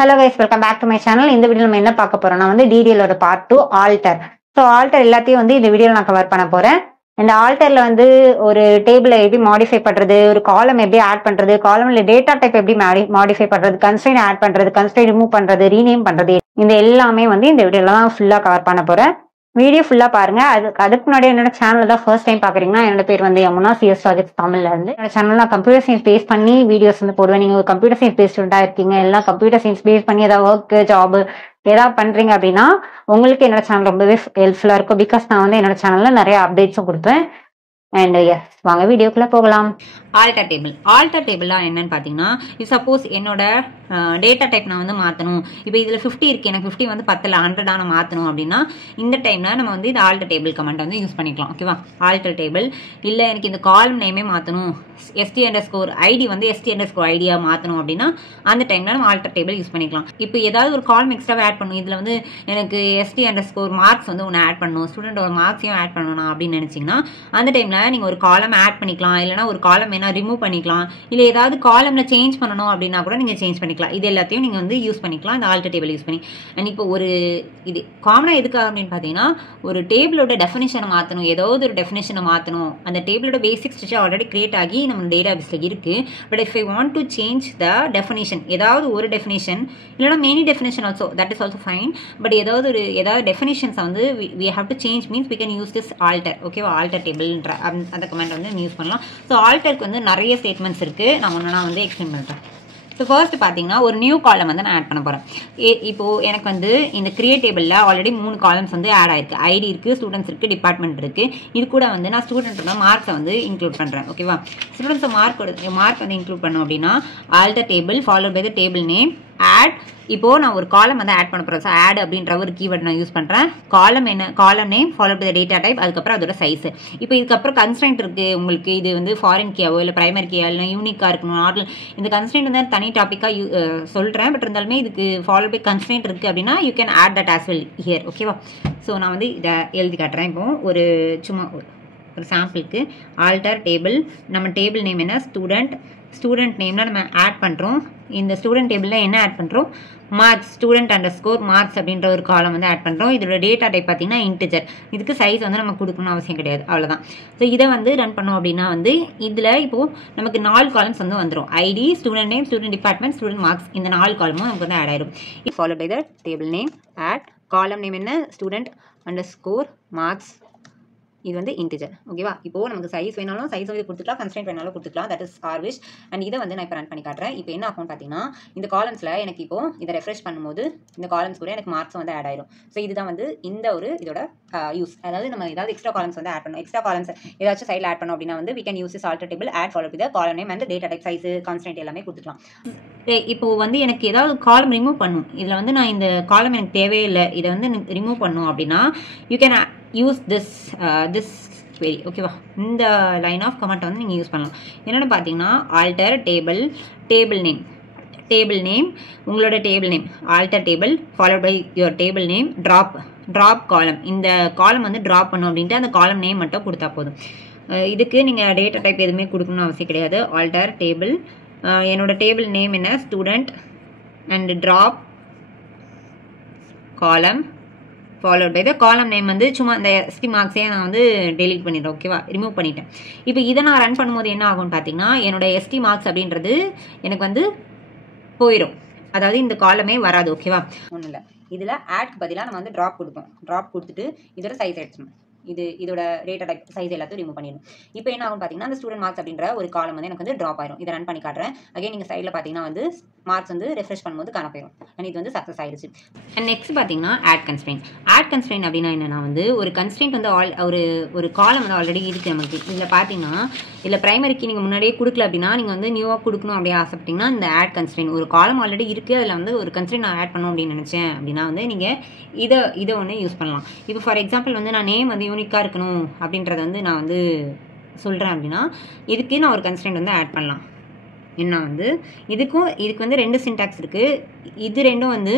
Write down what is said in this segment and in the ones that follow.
Hello guys, welcome back to my channel. இந்த video நம்ம என்ன பார்க்க போறோம்னா DDL ஓட பார்ட் 2 ஆல்டர். ஸோ ஆல்டர் எல்லாத்தையும் இந்த வீடியோல நான் கவர் பண்ண போறேன். இந்த ஆல்டர்ல ஒரு டேபிளை எப்படி மாடிஃபை பண்றது, ஒரு காலம் எப்படி ஆட் பண்றது, காலம்ல டேட்டா டைப் எப்படி மாடிஃபை பண்றது, கன்ஸ்ட்ரெயின் ஆட் பண்றது, கன்ஸ்ட்ரெயின் ரிமூவ் பண்றது, ரீநேம் பண்றது, இந்த எல்லாமே இந்த வீடியோல தான் ஃபுல்லா கவர் பண்ண போறேன். வீடியோ ஃபுல்லா பாருங்க. அதுக்கு முன்னாடி என்னோட சேனல் தான் ஃபர்ஸ்ட் டைம் பாக்குறீங்கன்னா என்னோட பேர் யமுனா CS டார்கெட்ஸ் தமிழ்ல இருந்து. என்னோட சேனல் நான் கம்ப்யூட்டர் சயின்ஸ் பேஸ் பண்ணி வீடியோஸ் போடுவேன். நீங்க ஒரு கம்ப்யூட்டர் சயின்ஸ் பேஸ் ஸ்டூடெண்டா இருக்கீங்க, எல்லாம் கம்ப்யூட்டர் சயின்ஸ் பேஸ் பண்ணி ஏதாவது ஒர்க் ஜாப் ஏதாவது பண்றீங்க அப்படின்னா உங்களுக்கு என்னோட சேனல் ரொம்பவே ஹெல்ப்ஃபுல்லா இருக்கும். பிகாஸ் நான் என்னோட சேனல்ல நிறைய அப்டேட்ஸும் கொடுப்பேன். அண்ட் எஸ், வாங்க வீடியோக்குள்ள போகலாம். ஆல்டர் டேபிள்லாம் என்னன்னு பார்த்தீங்கன்னா, சப்போஸ் என்னோட டேட்டா டைப் நான் மாற்றணும். இப்போ இதில் 50 இருக்குது, எனக்கு 50 10 100 நான் மாற்றணும் அப்படின்னா இந்த டைமில் நம்ம இது ஆல்டர் டேபிள் கமெண்ட் யூஸ் பண்ணிக்கலாம். ஓகேவா? ஆல்டர் டேபிள் இல்லை எனக்கு இந்த காலம் நேமே மாற்றணும், ST_ID ST_IDயாக மாற்றணும் அப்படின்னா அந்த டைமில் நம்ம ஆல்டர் டேபிள் யூஸ் பண்ணிக்கலாம். இப்போ ஏதாவது ஒரு காலம் எக்ஸ்ட்ராவாக ஆட் பண்ணணும், இதில் எனக்கு ST_மார்க்ஸ் ஒன்று ஆட் பண்ணணும், ஸ்டூடெண்டோட மார்க்ஸையும் ஆட் பண்ணணும் அப்படின்னு நினச்சிங்கன்னா அந்த டைமில் நீங்கள் ஒரு காலம் ஆட் பண்ணிக்கலாம். இல்லைனா ஒரு காலம் வேணா ரிமூவ் பண்ணிக்கலாம். இல்லை ஏதாவது காலம்ல சேஞ்ச் பண்ணணும் அப்படின்னா கூட நீங்கள் சேஞ்ச் பண்ணிக்கலாம். இது எல்லாத்தையும் நீங்கள் யூஸ் பண்ணிக்கலாம் இந்த ஆல்டர் டேபிள் யூஸ் பண்ணி. அண்ட் இப்போ இது காமனாக எதுக்காக அப்படின்னு பார்த்தீங்கன்னா, ஒரு டேபிளோட டெஃபினேஷனை மாற்றணும், ஏதாவது ஒரு டெஃபினேஷனை மாற்றணும். அந்த டேபிளோட பேசிக் ஸ்ட்ரக்சர் ஆல்ரெடி கிரியேட் ஆகி நம்ம டேட்டா பேஸில் இருக்கு. But if I want to change the definition, ஏதாவது ஒரு டெஃபினேஷன் இல்லைனா many definition also, that is also fine. But ஏதாவது டெஃபினேஷன்ஸை we have to change means we can use this alter. ஓகேவா? Alter டேபிள்ன்ற அந்த கமெண்ட் யூஸ் பண்ணலாம். So ஆல்டருக்கு நிறைய statements இருக்கு. நான் ஒன்றா எக்ஸ்பிளைன் பண்ணுறேன். ஸோ ஃபர்ஸ்ட் பார்த்தீங்கன்னா ஒரு நியூ காலம் நான் ஆட் பண்ண போகிறேன். இப்போது எனக்கு இந்த கிரியேட் டேபிளில் ஆல்ரெடி 3 காலம்ஸ் ஆட் ஆயிருக்கு. ஐடி இருக்குது, ஸ்டூடெண்ட்ஸ் இருக்குது, டிபார்ட்மெண்ட் இருக்குது. இது கூட நான் ஸ்டூடெண்ட்டோட மார்க்ஸை இன்க்ளூட் பண்ணுறேன். ஓகேவா? ஸ்டூடெண்ட்ஸை மார்க் இன்க்ளூட் பண்ணோம் அப்படின்னா alter table followed by the table name add. இப்போ நான் ஒரு காலம் ஆட் பண்ண போகிறேன். ஸோ ஆட் அப்படின்ற ஒரு கீவேர்ட் நான் யூஸ் பண்ணுறேன். Column name followed by data type, அதுக்கப்புறம் அதோட சைஸ். இப்போ இதுக்கப்புறம் கன்ஸ்ட்ரெயின்ட் இருக்குது உங்களுக்கு. இது ஃபாரின் கீயாவோ இல்லை பிரைமரி கீயா இல்லை யூனிக்காக இருக்கணும் நார்மல். இந்த கன்ஸ்ட்ரெயின்ட் தனி டாப்பிக்காக சொல்கிறேன். பட் இருந்தாலுமே இதுக்கு ஃபாலோ பை கன்ஸ்ட்ரெயின்ட் இருக்குது அப்படின்னா you can add that as well here. ஓகேவா? ஸோ நான் இதை எழுதி காட்டுறேன். இப்போ சும்மா ஒரு சாம்பிளுக்கு ஆல்டர் டேபிள், நம்ம டேபிள் நேம் என்ன, ஸ்டூடெண்ட் நேம்னா நம்ம ஆட் பண்ணுறோம். இந்த ஸ்டூடெண்ட் டேபிளில் என்ன ஆட் பண்ணுறோம், மார்க்ஸ், student_marks அப்படின்ற ஒரு காலம் ஆட் பண்ணுறோம். இதோட டேட்டா டைப் பார்த்தீங்கன்னா இன்டிஜர். இதுக்கு சைஸ் நம்ம கொடுக்கணும் அவசியம் கிடையாது, அவ்வளோதான். ஸோ இதை ரன் பண்ணோம் அப்படின்னா இதில் இப்போது நமக்கு 4 காலம்ஸ் வந்துடும். ID, student name, student department, student marks, இந்த 4 காலமும் நமக்கு ஆட் ஆயிடும். Follow by the table name add, column name என்ன, student_marks, இது இன்டிஜர். ஓகேவா? இப்போ நமக்கு சைஸ் வேணாலும் சைஸ் கொடுத்துக்கலாம், கன்ஸ்ட்ரெயின்ட் வேணாலும் கொடுத்துக்கலாம். That is our wish. And இதை நான் இப்போ ரன் பண்ணி காட்டுறேன். இப்போ என்ன ஆகும் பார்த்தீங்கன்னா, இந்த காலம்ஸில் எனக்கு இப்போ இதை ரெஃப்ரெஷ் பண்ணும்போது இந்த காலம்ஸ் கூட எனக்கு மார்க்ஸ் ஆட் ஆயிடும். ஸோ இதுதான் இந்த இதோட யூஸ். அதாவது நம்ம ஏதாவது எக்ஸ்ட்ரா காலம்ஸ் ஆட் பண்ணணும். எக்ஸ்ட்ரா காலம்ஸ் ஏதாச்சும் சைடில் ஆட் பண்ணோம் அப்படின்னா we can use this alter table add follow with the column name and data type, size, constraint எல்லாமே கொடுத்துக்கலாம். இப்போ எனக்கு ஏதாவது காலம் ரிமூவ் பண்ணும். இதில் நான் இந்த காலம் எனக்கு தேவையில்லை, இதை ரிமூவ் பண்ணும் அப்படின்னா you can use this query. ஓகேவா? இந்த லைன் ஆஃப் கமெண்ட் நீங்கள் யூஸ் பண்ணலாம். என்னென்னு பார்த்தீங்கன்னா ஆல்டர் டேபிள் நேம், உங்களோட table name alter table followed by your table name drop column. இந்த காலம் ட்ராப் பண்ணும் அப்படின்ட்டு அந்த காலம் நேம் மட்டும் கொடுத்தா போதும். இதுக்கு நீங்கள் டேட்டா டைப் எதுவுமே கொடுக்கணும்னு அவசியம் கிடையாது. ஆல்டர் டேபிள், என்னோட டேபிள் நேம் என்ன, student, and drop column followed by the column name. சும்மா இந்த ST மார்க்ஸே நான் டெலீட் பண்ணிடுறேன். ஓகேவா? ரிமூவ் பண்ணிட்டேன். இப்போ இதை நான் ரன் பண்ணும்போது என்ன ஆகும்னு பார்த்தீங்கன்னா, என்னோட ST மார்க்ஸ் அப்படின்றது எனக்கு போயிடும். அதாவது இந்த காலமே வராது. ஓகேவா? ஒன்றும் இல்லை. இதில் ஆட்க்கு பதிலாக நம்ம ட்ராப் கொடுப்போம். ட்ராப் கொடுத்துட்டு இதோட சைஸ் எடுத்துணும். இதோட டேட்டா டைப், சைஸ் எல்லாத்தையும் ரிமூவ் பண்ணிடணும். இப்போ என்ன ஆகும் பார்த்தீங்கன்னா, அந்த ஸ்டூடெண்ட் மார்க்ஸ் அப்படின்ற ஒரு காலம் எனக்கு ட்ராப் ஆயிடும். இதை ரன் பண்ணி காட்டுறேன். அகைன் நீங்கள் சைடில் பார்த்தீங்கன்னா மார்க்ஸ் ரெஃப்ரெஷ் பண்ணும்போது காண போயிடும். அண்ட் இது சக்ஸஸ் ஆயிடுச்சு. அண்ட் நெக்ஸ்ட் பார்த்தீங்கன்னா ஆட் கன்ஸ்ட்ரெயின்ட் அப்படின்னா என்னன்னா ஒரு கன்ஸ்ட்ரெயின்ட் ஒரு காலம் ஆல்ரெடி இருக்குது நமக்கு. இதில் பார்த்தீங்கன்னா இதில் பிரைமரிக்கு நீங்கள் முன்னாடியே கொடுக்கல அப்படின்னா நீங்கள் நியூவாக கொடுக்கணும் அப்படியே ஆசைப்பட்டீங்கன்னா இந்த ஆட் கன்ஸ்ட்ரெயின்ட், ஒரு காலம் ஆல்ரெடி இருக்குது, அதில் ஒரு கன்ஸ்ட்ரெயின்ட் நான் ஆட் பண்ணணும் அப்படின்னு நினச்சேன் அப்படின்னா நீங்கள் இதை ஒன்று யூஸ் பண்ணலாம். இப்போ ஃபார் எக்ஸாம்பிள் நான் நேம் யூனிக்காக இருக்கணும் அப்படின்றத நான் சொல்கிறேன் அப்படின்னா இதுக்கு நான் ஒரு கன்ஸ்ட்ரெயின்ட் ஆட் பண்ணலாம். என்ன வந்து இதுக்கு வந்து 2 சின்டாக்ஸ் இருக்குது. இது ரெண்டும் வந்து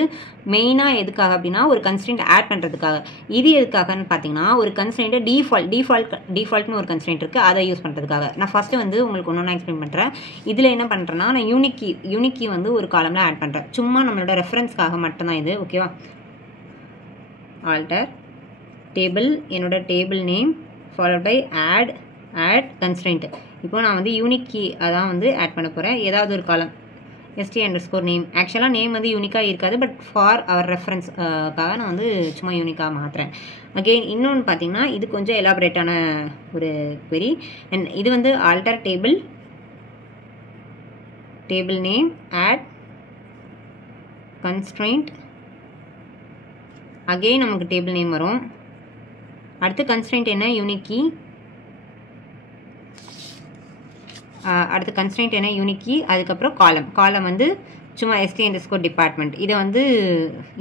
மெயினாக எதுக்காக அப்படின்னா ஒரு கன்ஸ்ட்ரெயின்ட் ஆட் பண்ணுறதுக்காக. இது எதுக்காகன்னு பார்த்தீங்கன்னா ஒரு கன்ஸ்ட்ரெயின்ட்டை டிஃபால்ட்னு ஒரு கன்ஸ்ட்ரெயின்ட் இருக்குது, அதை யூஸ் பண்ணுறதுக்காக. நான் ஃபஸ்ட்டு வந்து உங்களுக்கு ஒன்று எக்ஸ்பிளைன் பண்ணுறேன். இதில் என்ன பண்ணுறேன்னா நான் யூனிக் கீ வந்து ஒரு காலமில் ஆட் பண்ணுறேன். சும்மா நம்மளோட ரெஃபரன்ஸ்க்காக மட்டும்தான் இது. ஓகேவா? ஆல்டர் டேபிள், என்னோட table name followed by add constraint. இப்போ நான் வந்து யூனிக் கீ அதான் வந்து ஆட் பண்ண போகிறேன். ஏதாவது ஒரு காலம் st_name. ஆக்சுவலாக நேம் வந்து யூனிக்காக இருக்காது, பட் ஃபார் அவர் ரெஃபரன்ஸ்க்காக நான் வந்து சும்மா யூனிக்காக மாற்றுறேன். அகெயின் இன்னொன்று பார்த்தீங்கன்னா இது கொஞ்சம் எலாபரேட்டான ஒரு query. அண்ட் இது வந்து alter table name add constraint. Again நமக்கு டேபிள் நேம் வரும். அடுத்து கன்ஸ்ட்ரெயின்ட் என்ன? Unique key. அடுத்து கன்ஸ்ட்ரெயின்ட் என்ன? Unique key. அதுக்கப்புறம் காலம் வந்து சும்மா st_department. இதை வந்து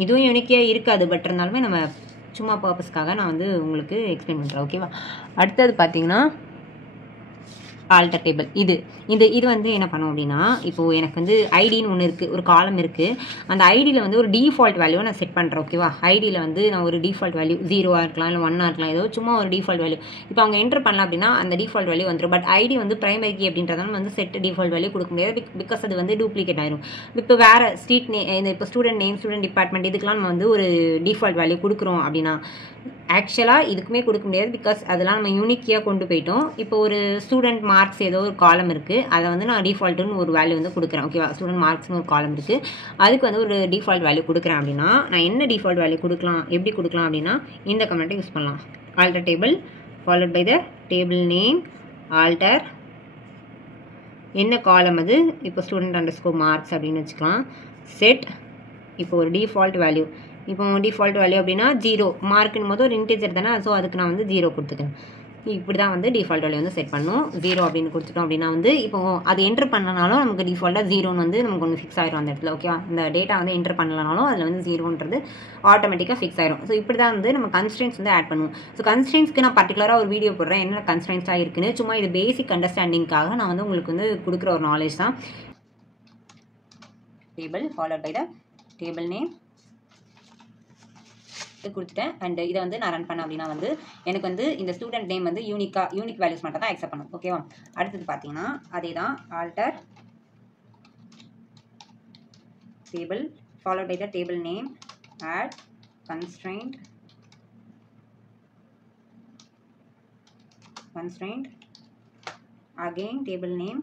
இதுவும் யூனிக்கியாக இருக்காது, பட் இருந்தாலுமே நம்ம சும்மா பர்பஸ்க்காக நான் வந்து உங்களுக்கு எக்ஸ்பிளைன் பண்ணுறேன். ஓகேவா? அடுத்தது பார்த்தீங்கன்னா ஆல்டர் டேபிள். இது வந்து என்ன பண்ணும் அப்படின்னா இப்போது எனக்கு வந்து ஐடின்னு ஒன்று இருக்குது, ஒரு காலம் இருக்குது. அந்த ஐடியில் வந்து ஒரு டிஃபால்ட் வேல்யூவை நான் செட் பண்ணுறேன். ஓகேவா? ஐடியில் வந்து நான் ஒரு டிஃபால்ட் வேல்யூ 0 இருக்கலாம், இல்லை 1 இருக்கலாம், ஏதோ சும்மா ஒரு டிஃபால்ட் வேல்யூ. இப்போ அவங்க என்டர் பண்ணலாம் அப்படின்னா அந்த டிஃபால்ட் வேல்யூ வந்துடும். பட் ஐடி வந்து பிரைமரி கீ அப்படின்றதால வந்து செட் டிஃபால்ட் வேல்யூ கொடுக்க முடியாது, பிகாஸ் அது வந்து டூப்ளிகேட் ஆயிரும். இப்போ வேறு இப்போ ஸ்டூடெண்ட் நேம், ஸ்டூடெண்ட் டிபார்ட்மெண்ட் இதுக்கெலாம் நம்ம வந்து ஒரு டிஃபால்ட் வேல்யூ கொடுக்குறோம் அப்படின்னா ஆக்சுவலாக இதுக்குமே கொடுக்க முடியாது, பிகாஸ் அதெல்லாம் நம்ம யூனிக்கியாக கொண்டு போயிட்டோம். இப்போ ஒரு ஸ்டூடெண்ட் மார்க்ஸ் ஏதோ ஒரு காலம் இருக்குது, அதை வந்து நான் டிஃபால்ட்டுன்னு ஒரு வேல்யூ வந்து கொடுக்குறேன். ஓகேவா? ஸ்டூடெண்ட் மார்க்ஸ்னு ஒரு காலம் இருக்குது, அதுக்கு வந்து ஒரு டிஃபால்ட் வேல்யூ கொடுக்குறேன் அப்படின்னா நான் என்ன டிஃபால்ட் வேல்யூ கொடுக்கலாம், எப்படி கொடுக்கலாம் அப்படின்னா இந்த கமெண்ட்டை யூஸ் பண்ணலாம். Alter table followed by the table name alter என்ன காலம் அது, இப்போ student_marks அப்படின்னு வச்சுக்கலாம். செட் இப்போ ஒரு டிஃபால்ட் வேல்யூ. இப்போ டிஃபால்ட் வேல்யூ அப்படின்னா 0 மார்க்குன்னு போது ஒரு இன்டிஜர் தானே, ஸோ அதுக்கு நான் வந்து 0 கொடுத்துக்கிறேன். இப்படி தான் வந்து டிஃபால்ட் வேல்யூ வந்து செட் பண்ணும். 0 அப்படின்னு கொடுத்துட்டோம் அப்படின்னா வந்து இப்போ அது என்டர் பண்ணனாலும் நமக்கு டிஃபால்ட்டாக 0ன்னு வந்து நமக்கு ஒன்று ஃபிக்ஸ் ஆயிரும் அந்த இடத்துல. ஓகேவா? இந்த டேட்டா வந்து என்டர் பண்ணலனாலும் அதில் வந்து 0ன்றது ஆட்டோமேட்டிக்காக ஃபிக்ஸ் ஆயிரும். ஸோ இப்படி தான் வந்து நம்ம கன்ஸ்ட்ரெயின்ட்ஸ் வந்து ஆட் பண்ணுவோம். ஸோ கன்ஸ்ட்ரெயின்ட்ஸ்க்கு நான் பர்டிகுலராக ஒரு வீடியோ போடுறேன், என்ன கன்ஸ்ட்ரெயின்ட்ஸாக இருக்குன்னு. சும்மா இது பேசிக் அண்டர்ஸ்டாண்டிங்காக நான் வந்து உங்களுக்கு வந்து கொடுக்குற ஒரு நாலேஜ் தான். Table followed by the table name கொடுத்துட்டேன். அண்ட் இதை வந்து நான் ரன் பண்ண அப்படின்னா வந்து எனக்கு வந்து இந்த ஸ்டூடெண்ட் நேம் வந்து யூனிக் வேல்யூஸ் மட்டும் தான் அக்செப்ட் பண்ணும். ஓகேவா? அடுத்தது பார்த்தீங்கன்னா அதே தான் alter table followed by the table name add constraint again table name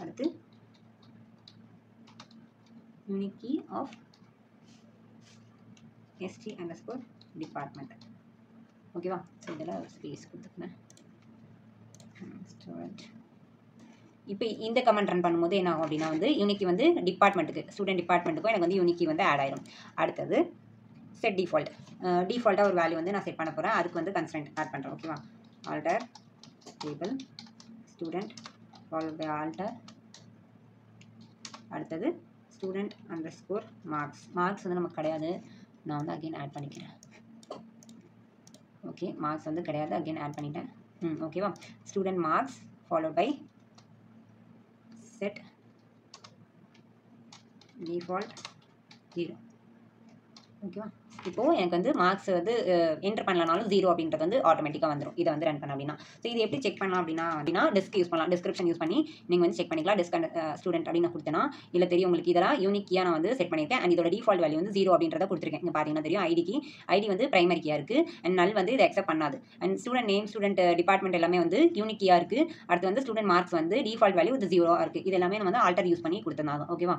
அடுத்து யூனிக் கீ ஆஃப் st_department. ஓகேவா? ஸோ இதெல்லாம் ஸ்பேஸ் கொடுத்துக்கணும். இப்போ இந்த கமெண்ட் ரன் பண்ணும்போது என்ன ஆகும் அப்படின்னா வந்து யூனிக்கி வந்து ஸ்டூடெண்ட் டிபார்ட்மெண்ட்டுக்கும் எனக்கு வந்து யூனிக்கி வந்து ஆட் ஆயிடும். அடுத்தது செட் டிஃபால்ட்டாக ஒரு வேல்யூ வந்து நான் செட் பண்ண போகிறேன், அதுக்கு வந்து கன்ஸ்ட்ரெயின்ட் ஆட் பண்ணுறேன். ஓகேவா? Alter table student followed by alter அடுத்தது student_marks வந்து நமக்கு கிடையாது, நான் வந்து அகெயின் ஆட் பண்ணிக்கிறேன். ஓகே, மார்க்ஸ் வந்து கிடையாது, அகெயின் ஆட் பண்ணிட்டேன். ஓகேவா? Student marks followed by set default 0. ஓகேவா? இப்போது எனக்கு வந்து மார்க்ஸ் வந்து என்டர் பண்ணலனாலும் 0 அப்படின்றது வந்து ஆட்டோமேட்டிக்காக வந்துடும். இதை வந்து ரன் பண்ண அப்படின்னா ஸோ இது எப்படி செக் பண்ணலாம் அப்படின்னா டெஸ்க் யூஸ் பண்ணலாம், டிஸ்கிரிப்ஷன் யூஸ் பண்ணி நீங்கள் வந்து செக் பண்ணிக்கலாம். டெஸ்க் ஸ்டூடெண்ட் அப்படின்னு கொடுத்தேன்னா இல்லை தெரியும் உங்களுக்கு இதெல்லாம் யூனிக்கியாக நான் வந்து செட் பண்ணியிருக்கேன். அண்ட் இதோட டிஃபால்ட் வேல்யூ வந்து 0 அப்படின்றத கொடுத்துருக்கேன். இங்கே பார்த்தீங்கன்னா தெரியும் ஐடி வந்து பிரைமரி கீயாக இருக்குது அண்ட் நல் வந்து இதை அக்செப்ட் பண்ணாது. And student name student department எல்லாமே வந்து யூனிக்கியாக இருக்குது. அடுத்து வந்து ஸ்டூடெண்ட் மார்க்ஸ் வந்து டிஃபால்ட் வேல்யூ இது 0 இருக்குது. இது எல்லாமே வந்து ஆல்டர் யூஸ் பண்ணி கொடுத்துருந்தாங்க. ஓகேவா?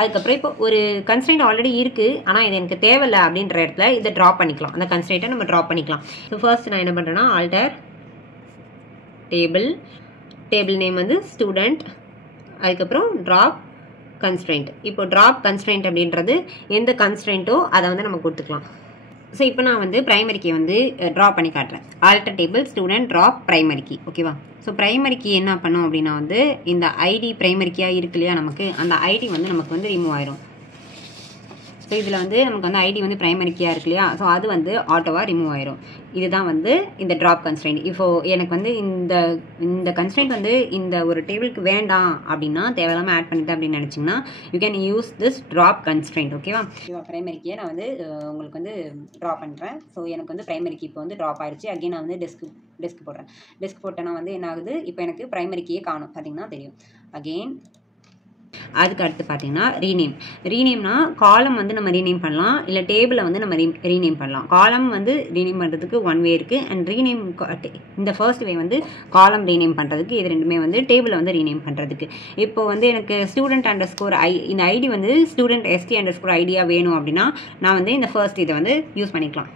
அதுக்கப்புறம் இப்போ ஒரு கன்ஸ்ட்ரெயின்ட் ஆல்ரெடி இருக்குது, ஆனால் இது எனக்கு தேவையில்லை அப்படின்ற இடத்துல இதை ட்ராப் பண்ணிக்கலாம். அந்த கன்ஸ்ட்ரெயின்ட்டை நம்ம ட்ராப் பண்ணிக்கலாம். ஸோ ஃபர்ஸ்ட் நான் என்ன பண்ணுறேன்னா ஆல்டர் டேபிள் நேம் வந்து ஸ்டூடெண்ட் அதுக்கப்புறம் ட்ராப் கன்ஸ்ட்ரெயின்ட். இப்போ ட்ராப் கன்ஸ்ட்ரெயின்ட் அப்படின்றது எந்த கன்ஸ்ட்ரெயின்ட்டோ அதை வந்து நம்ம கொடுத்துக்கலாம். ஸோ இப்போ நான் வந்து பிரைமரி கீ வந்து ட்ரா பண்ணி காட்டுறேன். Alter table student drop primary key. ஓகேவா? ஸோ பிரைமரி கீ என்ன பண்ணும் அப்படின்னா வந்து இந்த ஐடி பிரைமரி கீயாக இருக்கு இல்லையா, நமக்கு அந்த ஐடி வந்து நமக்கு வந்து ரிமூவ் ஆயிரும். ஸோ இதில் வந்து நமக்கு வந்து ஐடி வந்து பிரைமரி கீயாக இருக்கு இல்லையா, ஸோ அது வந்து ஆட்டோவாக ரிமூவ் ஆயிரும். இதுதான் வந்து இந்த ட்ராப் கன்ஸ்ட்ரெயின்ட். இப்போ எனக்கு வந்து இந்த கன்ஸ்ட்ரெயின்ட் வந்து இந்த ஒரு டேபிளுக்கு வேண்டாம் அப்படின்னா, தேவையில்லாமல் ஆட் பண்ணிட்டு அப்படின்னு நினச்சிங்கன்னா you can use this drop constraint. ஓகேவா, பிரைமரி கீயை நான் வந்து உங்களுக்கு வந்து ட்ரா பண்ணுறேன். ஸோ எனக்கு வந்து பிரைமரி கீ இப்போ வந்து ட்ராப் ஆயிடுச்சு. அகைன் நான் வந்து டெஸ்க் போடுறேன். டெஸ்க் போட்டேன்னா வந்து என்ன ஆகுது, இப்போ எனக்கு பிரைமரி கீயே காணும், பார்த்தீங்கன்னா தெரியும். அகெயின் அதுக்கு அடுத்து பார்த்தீங்கன்னா ரீநேம்னா காலம் வந்து நம்ம ரீநேம் பண்ணலாம், இல்லை டேபிளை வந்து நம்ம ரீநேம் பண்ணலாம். காலம் வந்து ரீநேம் பண்ணுறதுக்கு ஒன் வே இருக்குது, அண்ட் ரீநேம் இந்த ஃபர்ஸ்ட் வே வந்து காலம் ரீநேம் பண்ணுறதுக்கு, இது ரெண்டுமே வந்து டேபிளை வந்து ரீநேம் பண்ணுறதுக்கு. இப்போ வந்து எனக்கு ஸ்டூடெண்ட் அண்டர்ஸ்கோர் இந்த ஐடி வந்து ஸ்டூடெண்ட் ST அண்டர்ஸ்கோர் ஐடியா வேணும் அப்படின்னா நான் வந்து இந்த ஃபர்ஸ்ட் இதை வந்து யூஸ் பண்ணிக்கலாம்.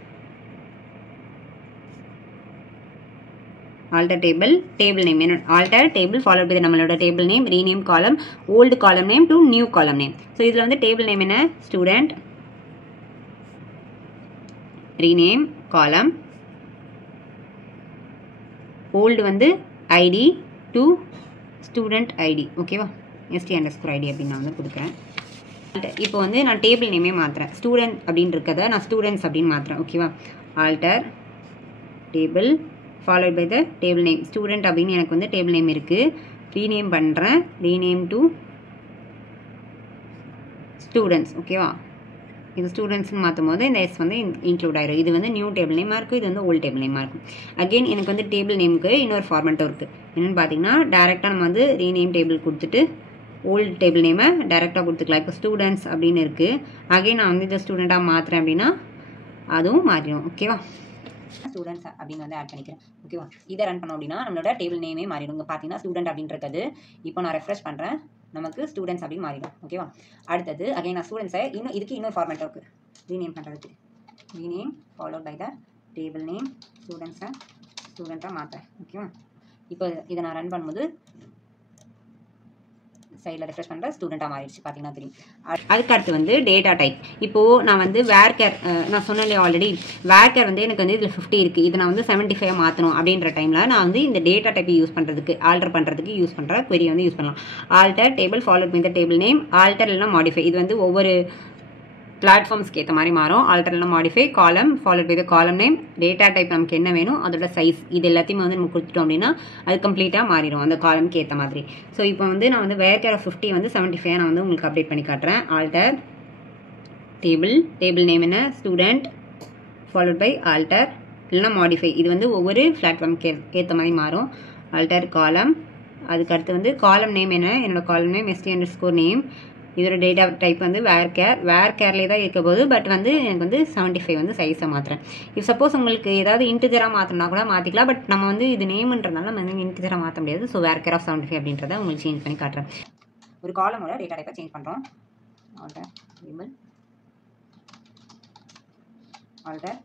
alter table name, alter table followed by நம்மளோட table name, rename column, old column name to new column name. So இதில் வந்து table name என்ன, student, rename column, old வந்து id to student id. ஓகேவா, ST underscore id அப்படின்னு நான் வந்து கொடுக்குறேன். இப்போ வந்து நான் டேபிள் நேமே மாற்றுறேன், ஸ்டூடெண்ட் அப்படின்னு இருக்கிறத நான் ஸ்டூடெண்ட்ஸ் அப்படின்னு மாற்றுறேன். ஓகேவா, alter table followed by the table name, student அப்படின்னு எனக்கு வந்து டேபிள் நேம் இருக்குது, ரீநேம் பண்ணுறேன், ரீநேம் டு ஸ்டூடெண்ட்ஸ். ஓகேவா, இது ஸ்டூடெண்ட்ஸ்னு மாற்றும் போது இந்த எஸ் வந்து இன்க்ளூட் ஆயிரும். இது வந்து நியூ டேபிள் நேமாக இருக்கும், இது வந்து ஓல்டு டேபிள் நேமாக இருக்கும். அகெயின் எனக்கு வந்து டேபிள் நேமுக்கு இன்னொரு ஃபார்மேட்டும் இருக்குது. என்னென்னு பார்த்தீங்கன்னா, டேரெக்டாக நம்ம வந்து ரீநேம் டேபிள் கொடுத்துட்டு ஓல்டு டேபிள் நேமை டேரெக்டாக கொடுத்துக்கலாம். இப்போ ஸ்டூடெண்ட்ஸ் அப்படின்னு இருக்குது, அகெயின் நான் வந்து இதை ஸ்டூடெண்ட்டாக மாற்றுறேன் அப்படின்னா அதுவும் மாறிடும். ஓகேவா, ஸ்டூடெண்ட்ஸ் அப்படின்னு வந்து ஆட் பண்ணிக்கிறேன். ஓகேவா, இதை ரன் பண்ணோம் அப்படின்னா நம்மளோட டேபிள் நேமே மாறிடும். இங்கே பார்த்தீங்கன்னா ஸ்டூடெண்ட் அப்படின்றது, இப்போ நான் ரெஃப்ரெஷ் பண்ணுறேன், நமக்கு ஸ்டூடெண்ட்ஸ் அப்படின்னு மாறிடும். ஓகேவா, அடுத்தது அகைன் நான் ஸ்டூடெண்ட்ஸை இதுக்கு இன்னொரு ஃபார்மேட் இருக்குது ரீநேம் பண்ணுறதுக்கு. Rename followed by the table name, ஸ்டூடெண்ட்டாக மாற்றேன். ஓகேவா, இப்போ இதை நான் ரன் பண்ணும்போது சைடில் ரெஃப்ரெஷ் பண்ணுற ஸ்டூடெண்ட்டாக மாறிடுச்சு, பார்த்தீங்கன்னா தெரியும். அதுக்கு அடுத்து வந்து டேட்டா டைப். இப்போது நான் வந்து வேர்கேர் நான் சொன்னேன் ஆல்ரெடி, வேர்கேர் வந்து எனக்கு வந்து இதில் 50 இருக்குது, இதை நான் வந்து 75 மாற்றணும் அப்படின்ற டைமில் நான் வந்து இந்த டேட்டா டைப்பை யூஸ் பண்ணுறதுக்கு, ஆல்டர் பண்ணுறதுக்கு யூஸ் பண்ணுற query வந்து யூஸ் பண்ணலாம். Alter table followed by the table name, alter இல்லைனா மாடிஃபை, இது வந்து ஒவ்வொரு பிளாட்ஃபார்ம்ஸ்க்கு ஏற்ற மாதிரி மாறும். ஆல்டர் இல்லைனா மாடிஃபை, காலம் followed by the column name, data type நமக்கு என்ன வேணும் அதோட சைஸ், இது எல்லாத்தையுமே வந்து நம்ம கொடுத்துட்டோம் அப்படின்னா அது கம்ப்ளீட்டாக மாறிடும் அந்த காலம்க்கு ஏற்ற மாதிரி. ஸோ இப்போ வந்து நான் வந்து வேர்கேர் 50 வந்து 75 நான் வந்து உங்களுக்கு அப்டேட் பண்ணி காட்டுறேன். ஆல்டர் டேபிள் நேம் என்ன, ஸ்டூடெண்ட் ஃபாலோட் பை ஆல்டர் இல்லைனா மாடிஃபை, இது வந்து ஒவ்வொரு பிளாட்ஃபார்முக்கு ஏற்ற மாதிரி மாறும். ஆல்டர் காலம், அதுக்கு அடுத்து வந்து காலம் நேம் என்ன, என்னோட காலம் நேம் ST underscore நேம், இதோட டேட்டா டைப் வந்து வேர்கேர்லேயே தான் இருக்க போது, பட் வந்து எனக்கு வந்து 75 வந்து சைஸை மாற்றுறேன். இப்போ சப்போஸ் உங்களுக்கு ஏதாவது இன்டிஜராக மாற்றினா கூட மாற்றிக்கலாம், பட் நம்ம வந்து இது நேம்ன்றனால நம்ம வந்து இன்டிஜராக மாற்ற முடியாது. ஸோ வேர்கேர் ஆஃப் 75 அப்படின்றத உங்களுக்கு சேஞ்ச் பண்ணி காட்டுறேன். ஒரு காலமோட டேட்டா டைப்பை சேஞ்ச் பண்ணுறோம். ஆல்டர்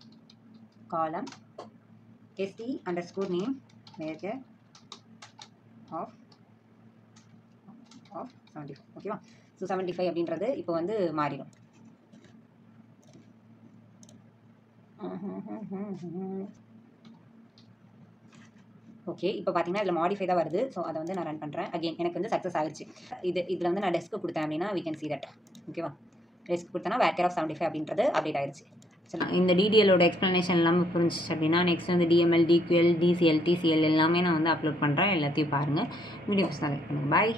காலம் ST underscore நேம் வேர்கேர் ஆஃப் 75. ஓகேவா, ஸோ 75 அப்படின்றது இப்போ வந்து மாறிடும். ஓகே, இப்போ பார்த்தீங்கன்னா இதில் மாடிஃபை தான் வருது. ஸோ அதை வந்து நான் ரன் பண்ணுறேன். அகெயின் எனக்கு வந்து சக்ஸஸ் ஆகிடுச்சு. இதில் வந்து நான் டெஸ்க்கு கொடுத்தேன் அப்படின்னா we can see that. ஓகேவா, டெஸ்க் கொடுத்தேன்னா வேர்கேர் ஆஃப் 75 அப்படின்றது அப்டேட் ஆயிடுச்சு. இந்த டிடிஎலோட எக்ஸ்ப்ளனேஷன் எல்லாமே புரிஞ்சிச்சு அப்படின்னா நெக்ஸ்ட் வந்து DML, DQL, DCL, TCL எல்லாமே நான் வந்து அப்லோட் பண்ணுறேன். எல்லாத்தையும் பாருங்கள். வீடியோஸ் தான் லைக் பண்ணுங்கள். பாய்.